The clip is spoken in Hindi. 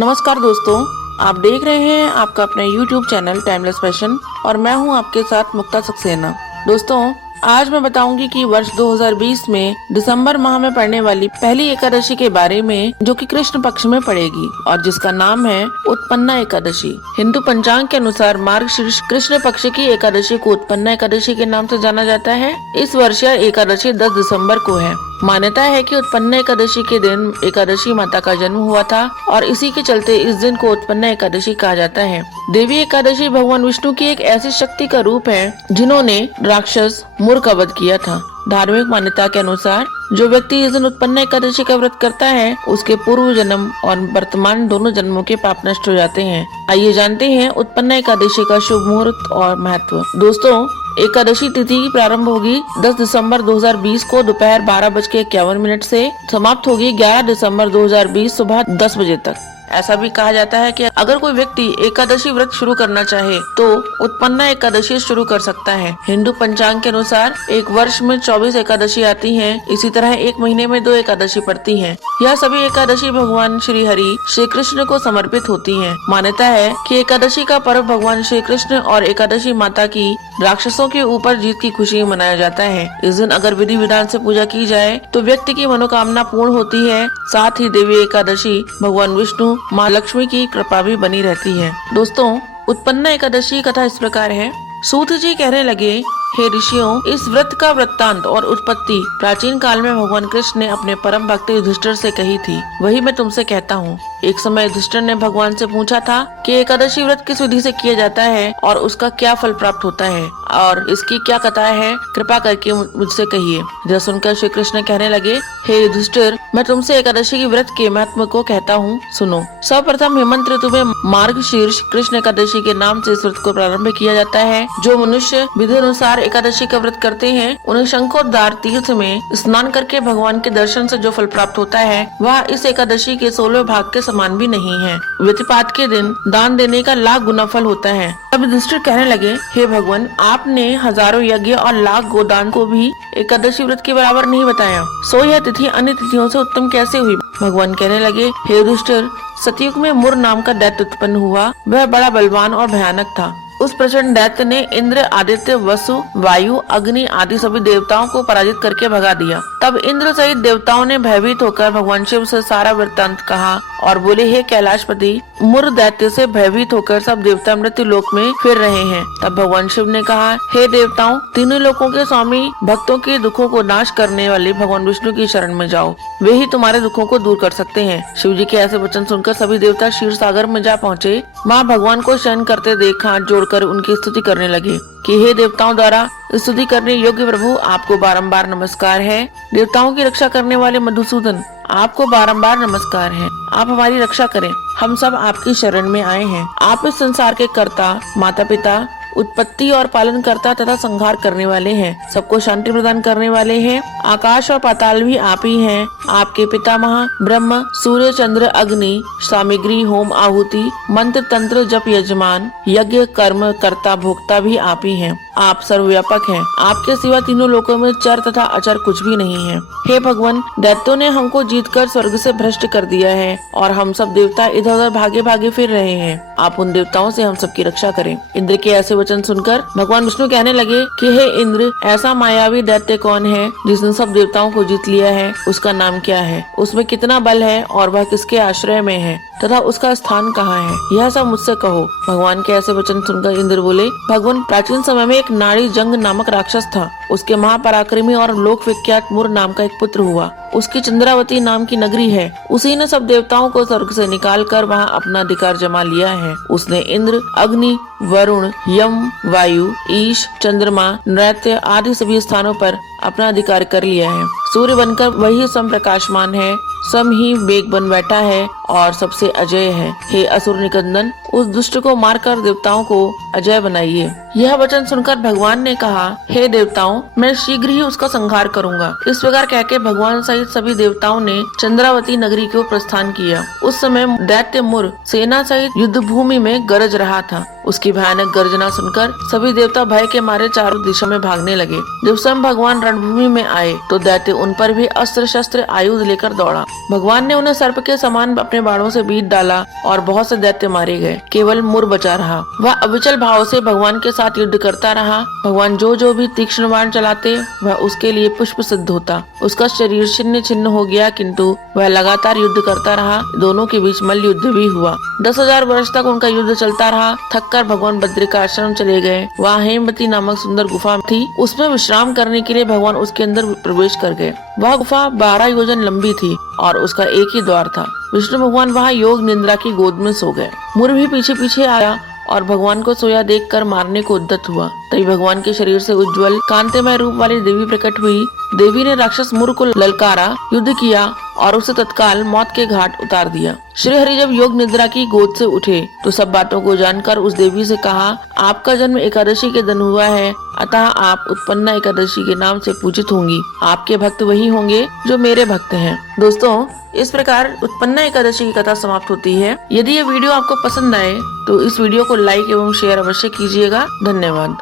नमस्कार दोस्तों, आप देख रहे हैं आपका अपना YouTube चैनल टाइमलेस फैशन और मैं हूं आपके साथ मुक्ता सक्सेना। दोस्तों, आज मैं बताऊंगी कि वर्ष 2020 में दिसंबर माह में पड़ने वाली पहली एकादशी के बारे में, जो कि कृष्ण पक्ष में पड़ेगी और जिसका नाम है उत्पन्ना एकादशी। हिंदू पंचांग के अनुसार मार्गशीर्ष कृष्ण पक्ष की एकादशी को उत्पन्ना एकादशी के नाम से जाना जाता है। इस वर्ष यह एकादशी 10 दिसंबर को है। मान्यता है कि उत्पन्ना एकादशी के दिन एकादशी माता का जन्म हुआ था और इसी के चलते इस दिन को उत्पन्ना एकादशी कहा जाता है। देवी एकादशी भगवान विष्णु की एक ऐसी शक्ति का रूप है जिन्होंने राक्षस मूर का वध किया था। धार्मिक मान्यता के अनुसार जो व्यक्ति इस दिन उत्पन्ना एकादशी का व्रत करता है उसके पूर्व जन्म और वर्तमान दोनों जन्मों के पाप नष्ट हो जाते हैं। आइए जानते हैं उत्पन्ना एकादशी का शुभ मुहूर्त और महत्व। दोस्तों, एकादशी तिथि प्रारंभ होगी 10 दिसंबर 2020 को दोपहर 12:51 से समाप्त होगी 11 दिसंबर 2020 सुबह 10 बजे तक। ऐसा भी कहा जाता है कि अगर कोई व्यक्ति एकादशी व्रत शुरू करना चाहे तो उत्पन्ना एकादशी शुरू कर सकता है। हिंदू पंचांग के अनुसार एक वर्ष में 24 एकादशी आती हैं। इसी तरह एक महीने में 2 एकादशी पड़ती हैं। यह सभी एकादशी भगवान श्री हरि श्री कृष्ण को समर्पित होती हैं। मान्यता है कि एकादशी का पर्व भगवान श्री कृष्ण और एकादशी माता की राक्षसों के ऊपर जीत की खुशी में मनाया जाता है। इस दिन अगर विधि विधान से पूजा की जाए तो व्यक्ति की मनोकामना पूर्ण होती है। साथ ही देवी एकादशी भगवान विष्णु माँ लक्ष्मी की कृपा भी बनी रहती है। दोस्तों, उत्पन्ना एकादशी कथा इस प्रकार है। सूत जी कहने लगे, हे ऋषियों, इस व्रत का वृत्तांत और उत्पत्ति प्राचीन काल में भगवान कृष्ण ने अपने परम भक्त युधिष्ठिर से कही थी। वही मैं तुमसे कहता हूँ। एक समय युधिष्ठिर ने भगवान से पूछा था कि एकादशी व्रत किस विधि से किया जाता है और उसका क्या फल प्राप्त होता है और इसकी क्या कथा है, कृपा करके मुझसे कहिए। यह सुनकर श्री कृष्ण कहने लगे, हे युधिष्ठिर, मैं तुमसे एकादशी की व्रत के महत्व को कहता हूँ, सुनो। सर्वप्रथम हेमंत ऋतु में मार्गशीर्ष कृष्ण एकादशी के नाम से इस व्रत को प्रारंभ किया जाता है। जो मनुष्य विधि अनुसार एकादशी का व्रत करते हैं उन्हें शंखोद्धार तीर्थ में स्नान करके भगवान के दर्शन से जो फल प्राप्त होता है वह इस एकादशी के 16वें भाग के समान भी नहीं है। व्यतिपात के दिन दान देने का लाख गुना फल होता है। तब युधिष्ठिर कहने लगे, हे भगवान, आपने हजारों यज्ञ और लाख गोदान को भी एकादशी व्रत के बराबर नहीं बताया, सो यह तिथि अन्य तिथियों से उत्तम कैसे हुई? भगवान कहने लगे, हे युधिष्ठिर, सतयुग में मुर नाम का दैत्य उत्पन्न हुआ। वह बड़ा बलवान और भयानक था। उस प्रचंड दैत्य ने इंद्र, आदित्य, वसु, वायु, अग्नि आदि सभी देवताओं को पराजित करके भगा दिया। तब इंद्र सहित देवताओं ने भयभीत होकर भगवान शिव से सारा वृत्तांत कहा और बोले, हे कैलाशपति, मुर दैत्य से भयभीत होकर सब देवता मृत्यु लोक में फिर रहे हैं। तब भगवान शिव ने कहा, हे देवताओं, तीनों लोकों के स्वामी, भक्तों के दुखों को नाश करने वाले भगवान विष्णु की शरण में जाओ, वे ही तुम्हारे दुखों को दूर कर सकते हैं। शिव जी के ऐसे वचन सुनकर सभी देवता क्षीर सागर में जा पहुँचे। वहाँ भगवान को शयन करते देख हाथ जोड़कर उनकी स्तुति करने लगे कि हे देवताओं द्वारा स्तुति करने योग्य प्रभु, आपको बारंबार नमस्कार है। देवताओं की रक्षा करने वाले मधुसूदन, आपको बारंबार नमस्कार है। आप हमारी रक्षा करें, हम सब आपकी शरण में आए हैं। आप इस संसार के कर्ता, माता पिता, उत्पत्ति और पालन करता तथा संहार करने वाले हैं। सबको शांति प्रदान करने वाले हैं। आकाश और पाताल भी आप ही हैं। आपके पितामह ब्रह्म, सूर्य, चंद्र, अग्नि, सामग्री, होम, आहुति, मंत्र, तंत्र, जप, यजमान, यज्ञ, कर्म, कर्ता, भोक्ता भी आप ही हैं। आप सर्वव्यापक हैं। आपके सिवा तीनों लोकों में चर तथा अचर कुछ भी नहीं है। हे भगवान, दैत्यों ने हमको जीतकर स्वर्ग से भ्रष्ट कर दिया है और हम सब देवता इधर उधर भागे भागे फिर रहे हैं। आप उन देवताओं से हम सबकी रक्षा करें। इंद्र के ऐसे वचन सुनकर भगवान विष्णु कहने लगे कि हे इंद्र, ऐसा मायावी दैत्य कौन है जिसने सब देवताओं को जीत लिया है? उसका नाम क्या है? उसमें कितना बल है और वह किसके आश्रय में है तथा उसका स्थान कहाँ है? यह सब मुझसे कहो। भगवान के ऐसे वचन सुनकर इंद्र बोले, भगवान, प्राचीन समय में एक नाड़ी जंग नामक राक्षस था। उसके महापराक्रमी और लोक विख्यात मुर नाम का एक पुत्र हुआ। उसकी चंद्रावती नाम की नगरी है। उसी ने सब देवताओं को स्वर्ग से निकाल कर वहाँ अपना अधिकार जमा लिया है। उसने इंद्र, अग्नि, वरुण, यम, वायु, ईश, चंद्रमा, नृत्य आदि सभी स्थानों पर अपना अधिकार कर लिया है। सूर्य बनकर वही सम प्रकाशमान है, सम ही मेघ बन बैठा है और सबसे अजय है। हे असुर निकंदन, उस दुष्ट को मारकर देवताओं को अजय बनाइए। यह वचन सुनकर भगवान ने कहा, हे देवताओं, मैं शीघ्र ही उसका संहार करूंगा। इस प्रकार कहकर भगवान सहित सभी देवताओं ने चंद्रावती नगरी को प्रस्थान किया। उस समय दैत्य मुर सेना सहित युद्ध भूमि में गरज रहा था। उसकी भयानक गर्जना सुनकर सभी देवता भय के मारे चारों दिशा में भागने लगे। जब स्वयं भगवान रणभूमि में आए तो दैत्य उन पर भी अस्त्र शस्त्र आयुध लेकर दौड़ा। भगवान ने उन्हें सर्प के समान अपने अपने बाणों से बीत डाला और बहुत से दैत्य मारे गए। केवल मुर बचा रहा। वह अविचल भाव से भगवान के साथ युद्ध करता रहा। भगवान जो भी तीक्ष्ण बाण चलाते वह उसके लिए पुष्प सिद्ध होता। उसका शरीर छिन्न छिन्न हो गया, किंतु वह लगातार युद्ध करता रहा। दोनों के बीच मल्ल युद्ध भी हुआ। 10,000 वर्ष तक उनका युद्ध चलता रहा। थककर भगवान बद्रिकाश्रम चले गए। वहाँ हेमवती नामक सुंदर गुफा थी। उसमें विश्राम करने के लिए भगवान उसके अंदर प्रवेश कर गए। वह गुफा 12 योजन लंबी थी और उसका एक ही द्वार था। विष्णु भगवान वहाँ योग निद्रा की गोद में सो गए। मुर भी पीछे पीछे आया और भगवान को सोया देखकर मारने को उद्यत हुआ। तभी भगवान के शरीर से उज्जवल कांतिमय रूप वाली देवी प्रकट हुई। देवी ने राक्षस मुर को ललकारा, युद्ध किया और उसे तत्काल मौत के घाट उतार दिया। श्री हरि जब योग निद्रा की गोद से उठे तो सब बातों को जानकर उस देवी से कहा, आपका जन्म एकादशी के दिन हुआ है, अतः आप उत्पन्ना एकादशी के नाम से पूजित होंगी। आपके भक्त वही होंगे जो मेरे भक्त हैं। दोस्तों, इस प्रकार उत्पन्ना एकादशी की कथा समाप्त होती है। यदि ये वीडियो आपको पसंद आए तो इस वीडियो को लाइक एवं शेयर अवश्य कीजिएगा। धन्यवाद।